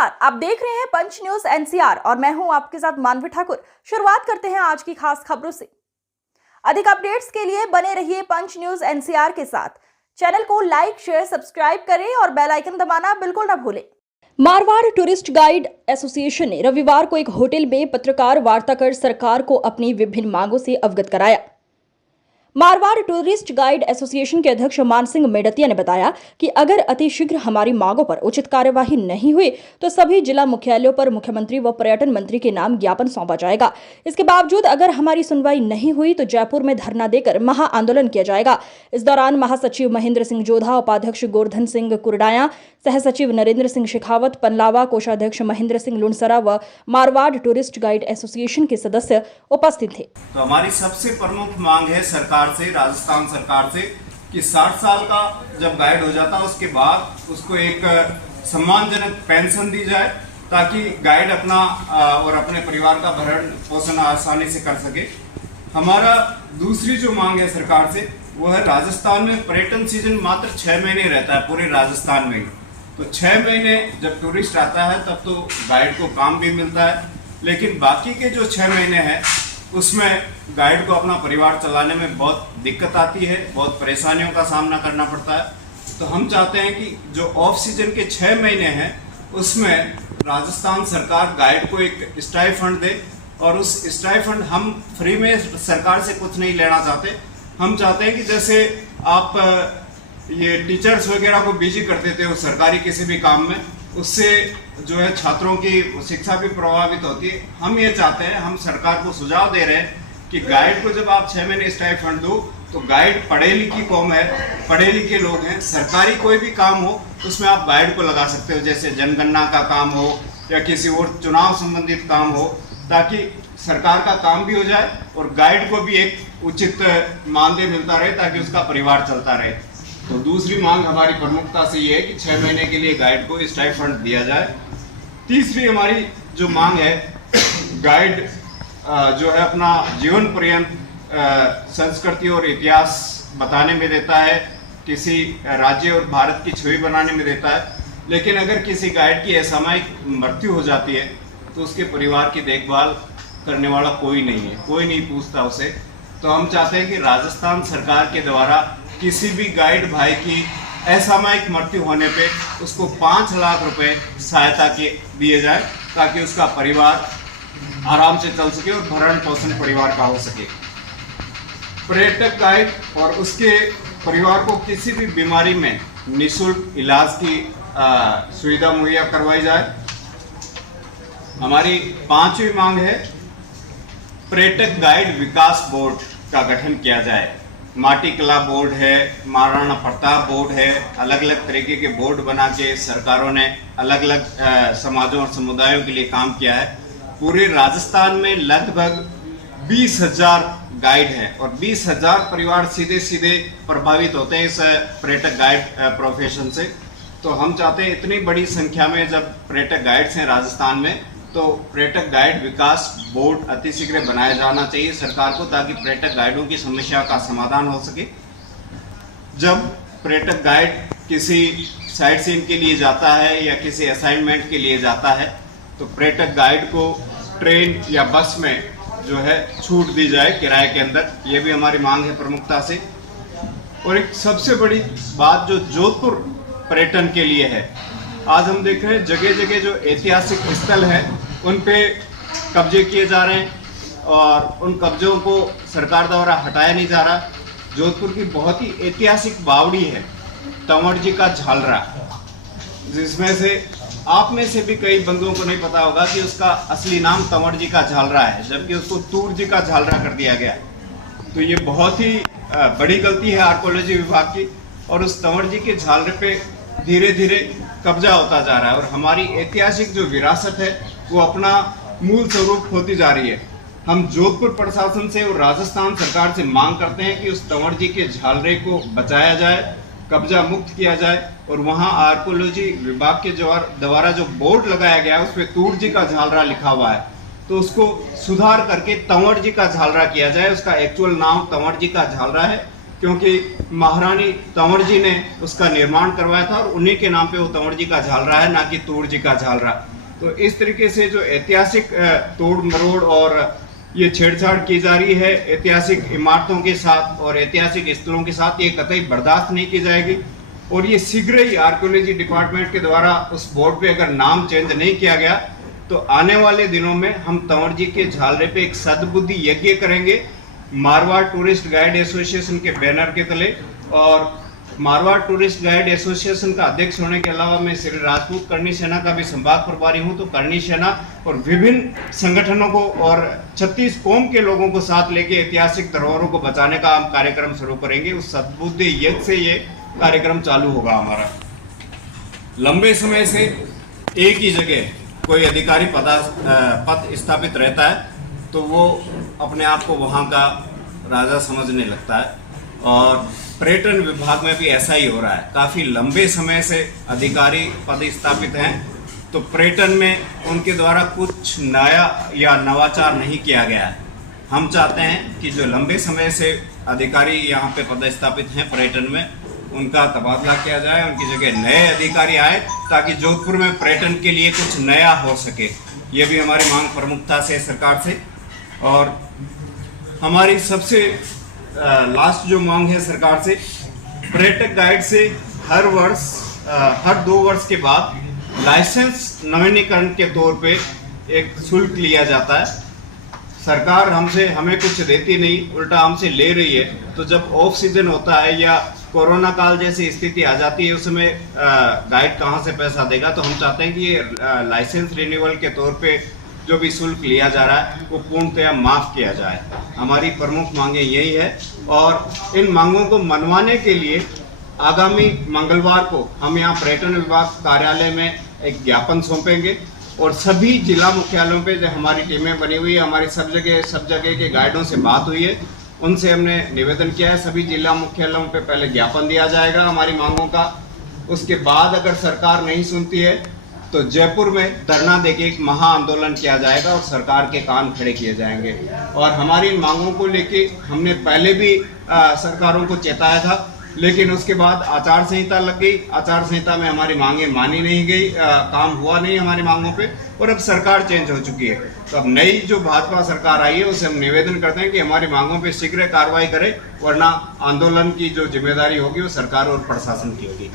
नमस्कार, आप देख रहे हैं पंच न्यूज एनसीआर और मैं हूं आपके साथ मानवी ठाकुर। शुरुआत करते हैं आज की खास खबरों से। अधिक अपडेट्स के लिए बने रहिए पंच न्यूज एनसीआर के साथ। चैनल को लाइक, शेयर, सब्सक्राइब करें और बेल आइकन दबाना बिल्कुल ना भूलें। मारवाड़ टूरिस्ट गाइड एसोसिएशन ने रविवार को एक होटल में पत्रकार वार्ता कर सरकार को अपनी विभिन्न मांगों से अवगत कराया। मारवाड़ टूरिस्ट गाइड एसोसिएशन के अध्यक्ष मान सिंह मेड़तिया ने बताया कि अगर अतिशीघ्र हमारी मांगों पर उचित कार्यवाही नहीं हुई तो सभी जिला मुख्यालयों पर मुख्यमंत्री व पर्यटन मंत्री के नाम ज्ञापन सौंपा जाएगा। इसके बावजूद अगर हमारी सुनवाई नहीं हुई तो जयपुर में धरना देकर महा आंदोलन किया जाएगा। इस दौरान महासचिव महेंद्र सिंह जोधा, उपाध्यक्ष गोवर्धन सिंह कुरडाया, सहसचिव नरेंद्र सिंह शेखावत, पनलावा, कोषाध्यक्ष महेंद्र सिंह लुणसरा व मारवाड़ टूरिस्ट गाइड एसोसिएशन के सदस्य उपस्थित थे। तो हमारी सबसे प्रमुख मांग है सरकार से, राजस्थान सरकार से, कि 60 साल का जब गाइड हो जाता है उसके बाद उसको एक सम्मानजनक पेंशन दी जाए ताकि गाइड अपना और अपने परिवार का भरण पोषण आसानी से कर सके। हमारा दूसरी जो मांग है सरकार से वो है, राजस्थान में पर्यटन सीजन मात्र 6 महीने रहता है पूरे राजस्थान में। तो 6 महीने जब टूरिस्ट आता है तब तो गाइड को काम भी मिलता है, लेकिन बाकी के जो 6 महीने हैं उसमें गाइड को अपना परिवार चलाने में बहुत दिक्कत आती है, बहुत परेशानियों का सामना करना पड़ता है। तो हम चाहते हैं कि जो ऑफ सीजन के 6 महीने हैं उसमें राजस्थान सरकार गाइड को एक स्टाइफंड दे, और उस स्टाइफंड हम फ्री में सरकार से कुछ नहीं लेना चाहते। हम चाहते हैं कि जैसे आप ये टीचर्स वगैरह को बिजी कर देते हो सरकारी किसी भी काम में, उससे जो है छात्रों की शिक्षा भी प्रभावित होती है। हम ये चाहते हैं, हम सरकार को सुझाव दे रहे हैं कि गाइड को जब आप 6 महीने स्टाइफंड दो तो गाइड पढ़े लिखी कौम है, पढ़े लिखे लोग हैं, सरकारी कोई भी काम हो उसमें आप गाइड को लगा सकते हो, जैसे जनगणना का काम हो या किसी और चुनाव संबंधित काम हो, ताकि सरकार का काम भी हो जाए और गाइड को भी एक उचित मानदेय मिलता रहे ताकि उसका परिवार चलता रहे। तो दूसरी मांग हमारी प्रमुखता से ये है कि 6 महीने के लिए गाइड को स्टाइफंड दिया जाए। तीसरी हमारी जो मांग है, गाइड जो है अपना जीवन पर्यंत संस्कृति और इतिहास बताने में देता है, किसी राज्य और भारत की छवि बनाने में देता है, लेकिन अगर किसी गाइड की असामयिक मृत्यु हो जाती है तो उसके परिवार की देखभाल करने वाला कोई नहीं है, कोई नहीं पूछता उसे। तो हम चाहते हैं कि राजस्थान सरकार के द्वारा किसी भी गाइड भाई की असामयिक मृत्यु होने पे उसको 5 लाख रुपए सहायता के दिए जाए ताकि उसका परिवार आराम से चल सके और भरण पोषण परिवार का हो सके। पर्यटक गाइड और उसके परिवार को किसी भी बीमारी में निःशुल्क इलाज की सुविधा मुहैया करवाई जाए। हमारी 5वीं मांग है, पर्यटक गाइड विकास बोर्ड का गठन किया जाए। माटी कला बोर्ड है, महाराणा प्रताप बोर्ड है, अलग अलग तरीके के बोर्ड बना के सरकारों ने अलग अलग समाजों और समुदायों के लिए काम किया है। पूरे राजस्थान में लगभग 20,000 गाइड हैं और 20,000 परिवार सीधे सीधे प्रभावित होते हैं इस पर्यटक गाइड प्रोफेशन से। तो हम चाहते हैं इतनी बड़ी संख्या में जब पर्यटक गाइड्स हैं राजस्थान में, तो पर्यटक गाइड विकास बोर्ड अतिशीघ्र बनाया जाना चाहिए सरकार को, ताकि पर्यटक गाइडों की समस्या का समाधान हो सके। जब पर्यटक गाइड किसी साइट सीइंग के लिए जाता है या किसी असाइनमेंट के लिए जाता है तो पर्यटक गाइड को ट्रेन या बस में जो है छूट दी जाए किराए के अंदर, ये भी हमारी मांग है प्रमुखता से। और एक सबसे बड़ी बात जो जोधपुर पर्यटन के लिए है, आज हम देख रहे हैं जगह जगह जो ऐतिहासिक स्थल हैं उन पे कब्जे किए जा रहे हैं और उन कब्जों को सरकार द्वारा हटाया नहीं जा रहा। जोधपुर की बहुत ही ऐतिहासिक बावड़ी है तंवर जी का झालरा, जिसमें से आप में से भी कई बंधुओं को नहीं पता होगा कि उसका असली नाम तंवर जी का झालरा है, जबकि उसको तूर जी का झालरा कर दिया गया। तो ये बहुत ही बड़ी गलती है आर्कोलॉजी विभाग की, और उस तंवर जी के झालरे पे धीरे धीरे कब्जा होता जा रहा है और हमारी ऐतिहासिक जो विरासत है वो अपना मूल स्वरूप खोती जा रही है। हम जोधपुर प्रशासन से और राजस्थान सरकार से मांग करते हैं कि उस तंवर जी के झालरे को बचाया जाए, कब्जा मुक्त किया जाए, और वहाँ आर्कोलॉजी विभाग के द्वारा जो बोर्ड लगाया गया है उस पर तूर जी का झालरा लिखा हुआ है, तो उसको सुधार करके तंवर जी का झालरा किया जाए। उसका एक्चुअल नाम तंवर जी का झालरा है, क्योंकि महारानी तंवर जी ने उसका निर्माण करवाया था और उन्हीं के नाम पे वो तंवर जी का झालरा है, ना कि तोड़ जी का झालरा। तो इस तरीके से जो ऐतिहासिक तोड़ मरोड़ और ये छेड़छाड़ की जा रही है ऐतिहासिक इमारतों के साथ और ऐतिहासिक स्थलों के साथ, ये कतई बर्दाश्त नहीं की जाएगी। और ये शीघ्र ही आर्कियोलॉजी डिपार्टमेंट के द्वारा उस बोर्ड पे अगर नाम चेंज नहीं किया गया तो आने वाले दिनों में हम तंवर जी के झालरे पे एक सद्बुद्धि यज्ञ करेंगे मारवाड़ टूरिस्ट गाइड एसोसिएशन के बैनर के तले। और मारवाड़ टूरिस्ट गाइड एसोसिएशन का अध्यक्ष होने के अलावा मैं श्री राजपूत करनी सेना का भी संभाग प्रभारी हूं, तो करनी सेना और विभिन्न संगठनों को और 36 कौम के लोगों को साथ लेके ऐतिहासिक धरोहरों को बचाने का हम कार्यक्रम शुरू करेंगे। उस सद्बुद्धि यज्ञ से ये कार्यक्रम चालू होगा हमारा। लंबे समय से एक ही जगह कोई अधिकारी पद स्थापित रहता है तो वो अपने आप को वहाँ का राजा समझने लगता है, और पर्यटन विभाग में भी ऐसा ही हो रहा है। काफ़ी लंबे समय से अधिकारी पद स्थापित हैं तो पर्यटन में उनके द्वारा कुछ नया या नवाचार नहीं किया गया है। हम चाहते हैं कि जो लंबे समय से अधिकारी यहाँ पे पदस्थापित हैं पर्यटन में, उनका तबादला किया जाए, उनकी जगह नए अधिकारी आए ताकि जोधपुर में पर्यटन के लिए कुछ नया हो सके। ये भी हमारी मांग प्रमुखता से सरकार से। और हमारी सबसे लास्ट जो मांग है सरकार से, पर्यटक गाइड से हर 2 वर्ष के बाद लाइसेंस नवीनीकरण के तौर पे एक शुल्क लिया जाता है। सरकार हमें कुछ देती नहीं, उल्टा हमसे ले रही है। तो जब ऑफ सीजन होता है या कोरोना काल जैसी स्थिति आ जाती है, उस समय गाइड कहाँ से पैसा देगा। तो हम चाहते हैं कि ये लाइसेंस रिन्यूअल के तौर पे जो भी शुल्क लिया जा रहा है वो पूर्णतया माफ किया जाए। हमारी प्रमुख मांगे यही है। और इन मांगों को मनवाने के लिए आगामी मंगलवार को हम यहाँ पर्यटन विभाग कार्यालय में एक ज्ञापन सौंपेंगे और सभी जिला मुख्यालयों पे जो हमारी टीमें बनी हुई है, हमारी सब जगह के गाइडों से बात हुई है, उनसे हमने निवेदन किया है सभी जिला मुख्यालयों पे पहले ज्ञापन दिया जाएगा हमारी मांगों का। उसके बाद अगर सरकार नहीं सुनती है तो जयपुर में धरना देके एक महा आंदोलन किया जाएगा और सरकार के कान खड़े किए जाएंगे। और हमारी इन मांगों को लेके हमने पहले भी सरकारों को चेताया था, लेकिन उसके बाद आचार संहिता लग गई। आचार संहिता में हमारी मांगे मानी नहीं गई, काम हुआ नहीं हमारी मांगों पे, और अब सरकार चेंज हो चुकी है। तो अब नई जो भाजपा सरकार आई है उसे हम निवेदन करते हैं कि हमारी मांगों पे शीघ्र कार्रवाई करे, वरना आंदोलन की जो जिम्मेदारी होगी वो सरकार और प्रशासन की होगी।